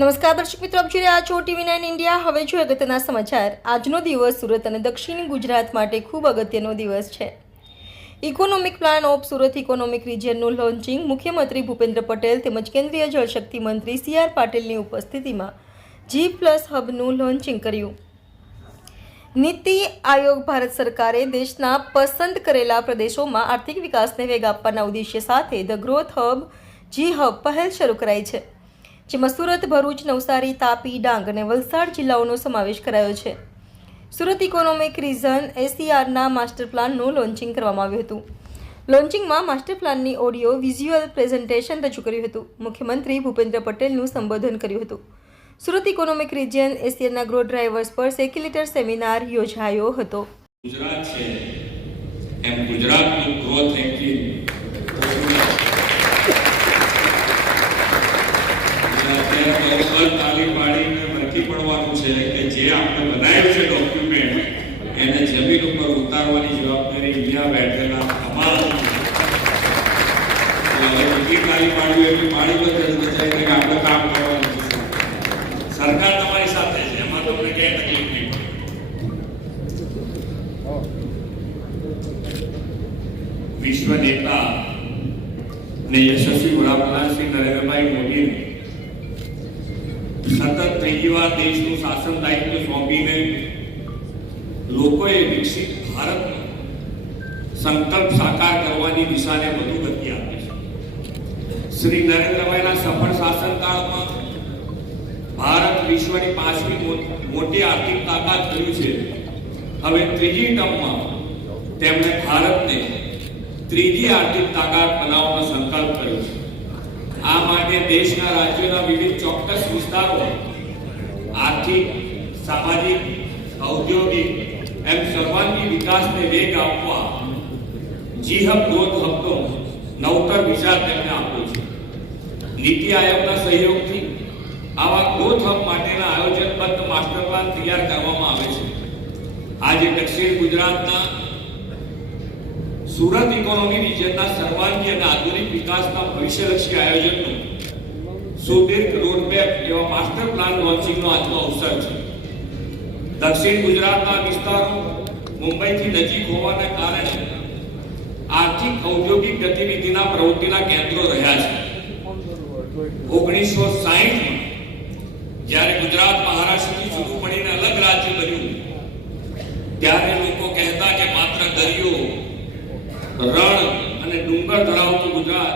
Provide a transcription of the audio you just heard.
નમસ્કાર દર્શક મિત્રો, આપ જોઈ રહ્યા છો TV9 ઇન્ડિયા। હવે જોઈએ અગત્યના સમાચાર। આજનો દિવસ સુરત અને દક્ષિણ ગુજરાત માટે ખૂબ અગત્યનો દિવસ છે। Economic plan of Surat economic રિજિયનનું લોન્ચિંગ મુખ્યમંત્રી ભૂપેન્દ્ર પટેલ તેમજ કેન્દ્રીય જળશક્તિ મંત્રી CR પાટીલની ઉપસ્થિતિમાં G+ હબનું લોન્ચિંગ કર્યું। નીતિ આયોગ ભારત સરકારે દેશના પસંદ કરેલા પ્રદેશોમાં આર્થિક વિકાસને વેગ આપવાના ઉદ્દેશ્ય સાથે the growth hub G hub પહેલ શરૂ કરાઈ છે, જેમાં સુરત, ભરૂચ, નવસારી, તાપી, ડાંગ અને વલસાડ જિલ્લાઓનો સમાવેશ કરાયો છે। સુરત ઇકોનોમિક રિજન ACRના માસ્ટર પ્લાનનું લોન્ચિંગ કરવામાં આવ્યું હતું। લોન્ચિંગમાં માસ્ટર પ્લાનની ઓડિયો વિઝ્યુઅલ પ્રેઝન્ટેશન રજૂ કર્યું હતું। મુખ્યમંત્રી ભૂપેન્દ્ર પટેલનું સંબોધન કર્યું હતું। સુરત ઇકોનોમિક રિજિયન ACRના ગ્રોથ ડ્રાઈવર્સ પર સેક્યુલેટર સેમિનાર યોજાયો હતો। ગુજરાત છે એમ ગુજરાતનું ગ્રોથ એન્જિન તાલીમ પાડીને નક્કી પડવાનું છે કે જે આપણે બનાવ્યું છે ડોક્યુમેન્ટ એને જમીન ઉપર ઉતારવાની જવાબદારી અહીંયા બેઠેલા તમામ નક્કી તાલીમ પાડવી એટલી પાડી બધી બચાવી કે આપણે કામ કરવાનું છે। સરકાર તમારી સાથે છે, એમાં તમને ક્યાંય તકલીફ નહીં પડે। વિશ્વ નેતા ને યશસ્વી વડાપ્રધાન શ્રી નરેન્દ્રભાઈ મોદીને સતત ત્રીજી વાર દેશનું શાસન દાયિત્વ સોંપીને લોકોએ વિકસિત ભારતનો સંકલ્પ સાકાર કરવાની દિશાને વધુ ગતિ આપી છે। શ્રી નરેન્દ્રભાઈના સફળ શાસનકાળમાં ભારત વિશ્વની 5મી મોટી આર્થિક તાકાત બન્યું છે। હવે ત્રીજી ટર્મમાં તેમણે ભારતને ત્રીજી આર્થિક તાકાત બનાવવાનો સંકલ્પ કર્યો છે। આ માટે દેશના રાજ્યોના વિવિધ ચોક્કસ વિસ્તારોમાં આર્થિક, સામાજિક, ઔદ્યોગિક એમ સર્વાંગી વિકાસને વેગ આપવા G હબ ગ્રોથ હબનો નવતર વિચાર તેમણે આપ્યો છે। નીતિ આયોગના સહયોગથી આવા ગ્રોથ હબ માટેના આયોજનબદ્ધ માસ્ટર પ્લાન તૈયાર કરવામાં આવે છે। આજે દક્ષિણ ગુજરાતના સુરત ઇકોનોમી રિજિયનના સર્વાંગી અને આધુનિક વિકાસના ભવિષ્યલક્ષી આયોજનનું સુદીર્ઘ રોડમેપ એવા માસ્ટર પ્લાન લોન્ચિંગનો આજનો અવસર છે। દક્ષિણ ગુજરાતના વિસ્તારો મુંબઈથી નજીક હોવાના કારણે આર્થિક ઔદ્યોગિક ગતિવિધિના પ્રવૃત્તિના કેન્દ્રો રહ્યા છે। 1960માં જ્યારે ગુજરાત મહારાષ્ટ્રથી જુદું પડીને અલગ રાજ્ય બન્યું ત્યારે લોકો કહેતા કે માત્ર દરિયો, રણ અને ડુંગર ધરાવતું ગુજરાત